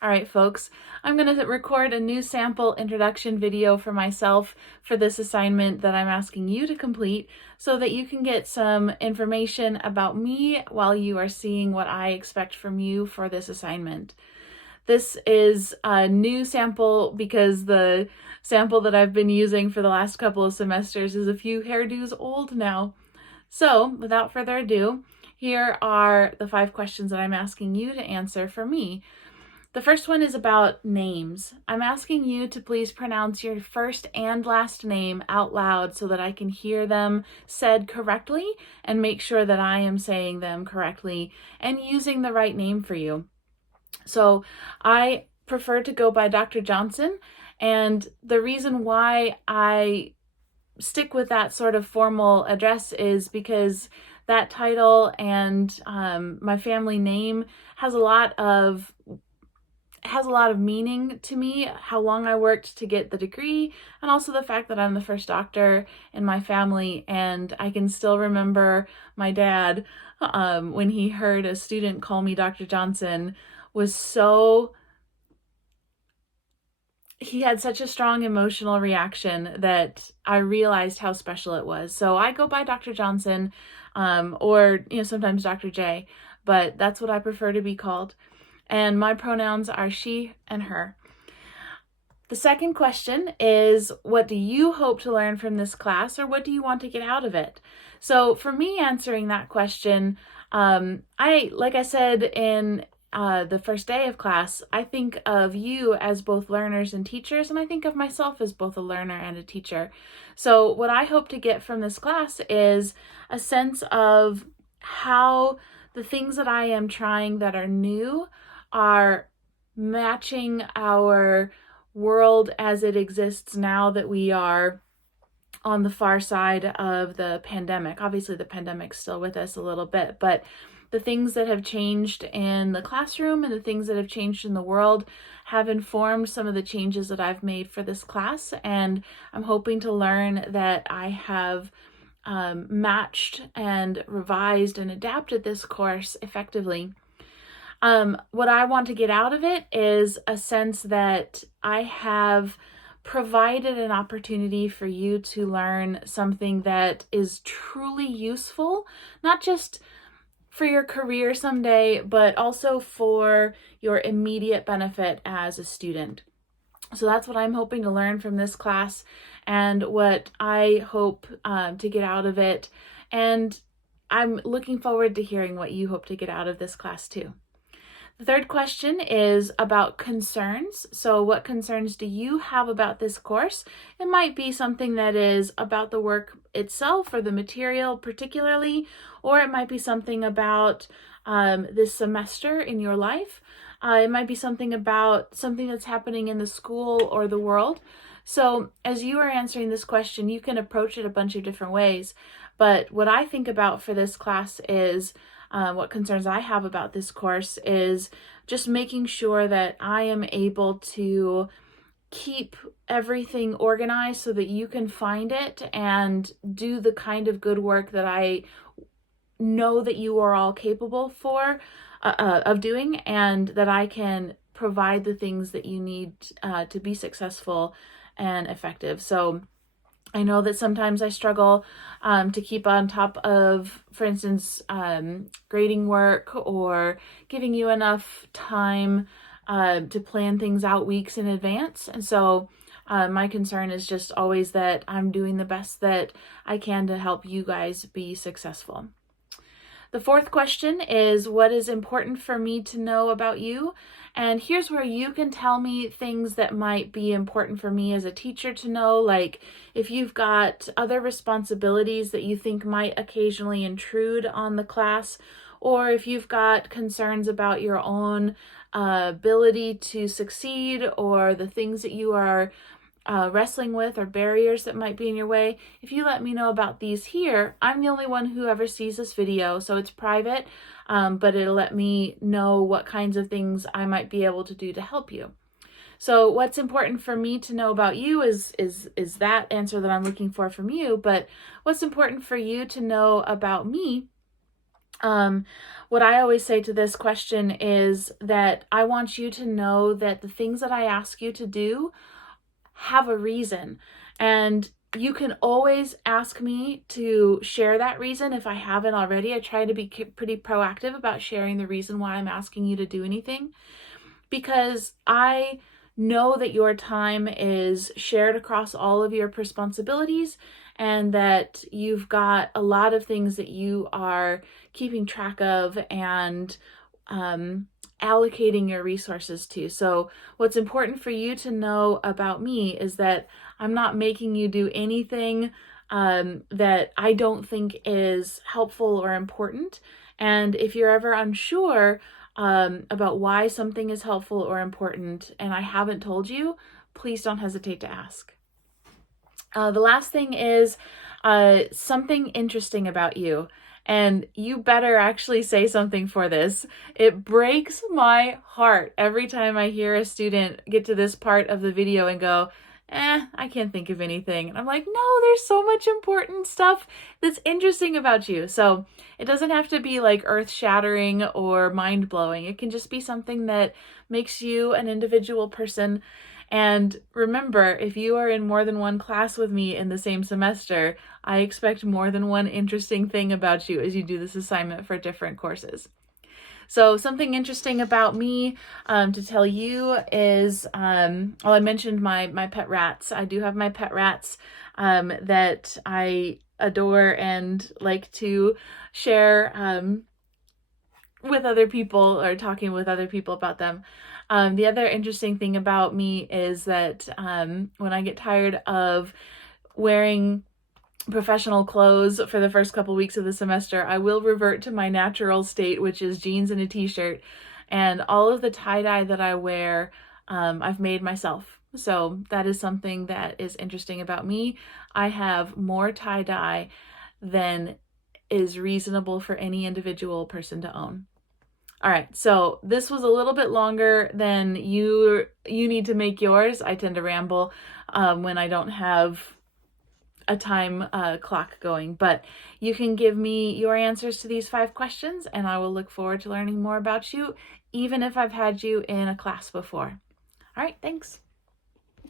All right, folks, I'm going to record a new sample introduction video for myself for this assignment that I'm asking you to complete so that you can get some information about me while you are seeing what I expect from you for this assignment. This is a new sample because the sample that I've been using for the last couple of semesters is a few hairdos old now. So, without further ado, here are the 5 questions that I'm asking you to answer for me. The first one is about names. I'm asking you to please pronounce your first and last name out loud so that I can hear them said correctly and make sure that I am saying them correctly and using the right name for you. So I prefer to go by Dr. Johnson, and the reason why I stick with that sort of formal address is because that title and my family name has a lot of meaning to me, how long I worked to get the degree, and also the fact that I'm the first doctor in my family. And I can still remember my dad, when he heard a student call me Dr. Johnson, he had such a strong emotional reaction that I realized how special it was. So I go by Dr. Johnson, or sometimes Dr. J, but that's what I prefer to be called. And my pronouns are she and her. The second question is, what do you hope to learn from this class, or what do you want to get out of it? So for me, answering that question, like I said in the first day of class, I think of you as both learners and teachers, and I think of myself as both a learner and a teacher. So what I hope to get from this class is a sense of how the things that I am trying that are new are matching our world as it exists now that we are on the far side of the pandemic. Obviously, the pandemic's still with us a little bit, but the things that have changed in the classroom and the things that have changed in the world have informed some of the changes that I've made for this class, and I'm hoping to learn that I have matched and revised and adapted this course effectively. What I want to get out of it is a sense that I have provided an opportunity for you to learn something that is truly useful, not just for your career someday, but also for your immediate benefit as a student. So that's what I'm hoping to learn from this class and what I hope to get out of it. And I'm looking forward to hearing what you hope to get out of this class too. The third question is about concerns. So what concerns do you have about this course? It might be something that is about the work itself or the material particularly, or it might be something about this semester in your life. It might be something about something that's happening in the school or the world. So as you are answering this question, you can approach it a bunch of different ways. But what I think about for this class is what concerns I have about this course is just making sure that I am able to keep everything organized so that you can find it and do the kind of good work that I know that you are all capable of doing, and that I can provide the things that you need to be successful and effective. So I know that sometimes I struggle to keep on top of, for instance, grading work or giving you enough time to plan things out weeks in advance. And so my concern is just always that I'm doing the best that I can to help you guys be successful. The fourth question is, what is important for me to know about you? And here's where you can tell me things that might be important for me as a teacher to know, like if you've got other responsibilities that you think might occasionally intrude on the class, or if you've got concerns about your own ability to succeed, or the things that you are wrestling with, or barriers that might be in your way. If you let me know about these here, I'm the only one who ever sees this video, so it's private, but it'll let me know what kinds of things I might be able to do to help you. So what's important for me to know about you is that answer that I'm looking for from you, but what's important for you to know about me Um, what I always say to this question is that I want you to know that the things that I ask you to do have a reason. And you can always ask me to share that reason if I haven't already. I try to be pretty proactive about sharing the reason why I'm asking you to do anything, because I know that your time is shared across all of your responsibilities and that you've got a lot of things that you are keeping track of and allocating your resources to. So what's important for you to know about me is that I'm not making you do anything that I don't think is helpful or important. And if you're ever unsure about why something is helpful or important and I haven't told you, please don't hesitate to ask. The last thing is something interesting about you. And you better actually say something for this. It breaks my heart every time I hear a student get to this part of the video and go, I can't think of anything. And I'm like, no, there's so much important stuff that's interesting about you. So it doesn't have to be like earth-shattering or mind-blowing. It can just be something that makes you an individual person. And remember, if you are in more than one class with me in the same semester, I expect more than one interesting thing about you as you do this assignment for different courses. So something interesting about me to tell you is, well, I mentioned my pet rats. I do have my pet rats that I adore and like to share with other people or talking with other people about them. The other interesting thing about me is that when I get tired of wearing professional clothes for the first couple weeks of the semester, I will revert to my natural state, which is jeans and a t-shirt. And all of the tie-dye that I wear, I've made myself. So that is something that is interesting about me. I have more tie-dye than is reasonable for any individual person to own. All right, so this was a little bit longer than you need to make yours. I tend to ramble when I don't have a time clock going, but you can give me your answers to these 5 questions and I will look forward to learning more about you, even if I've had you in a class before. All right, thanks.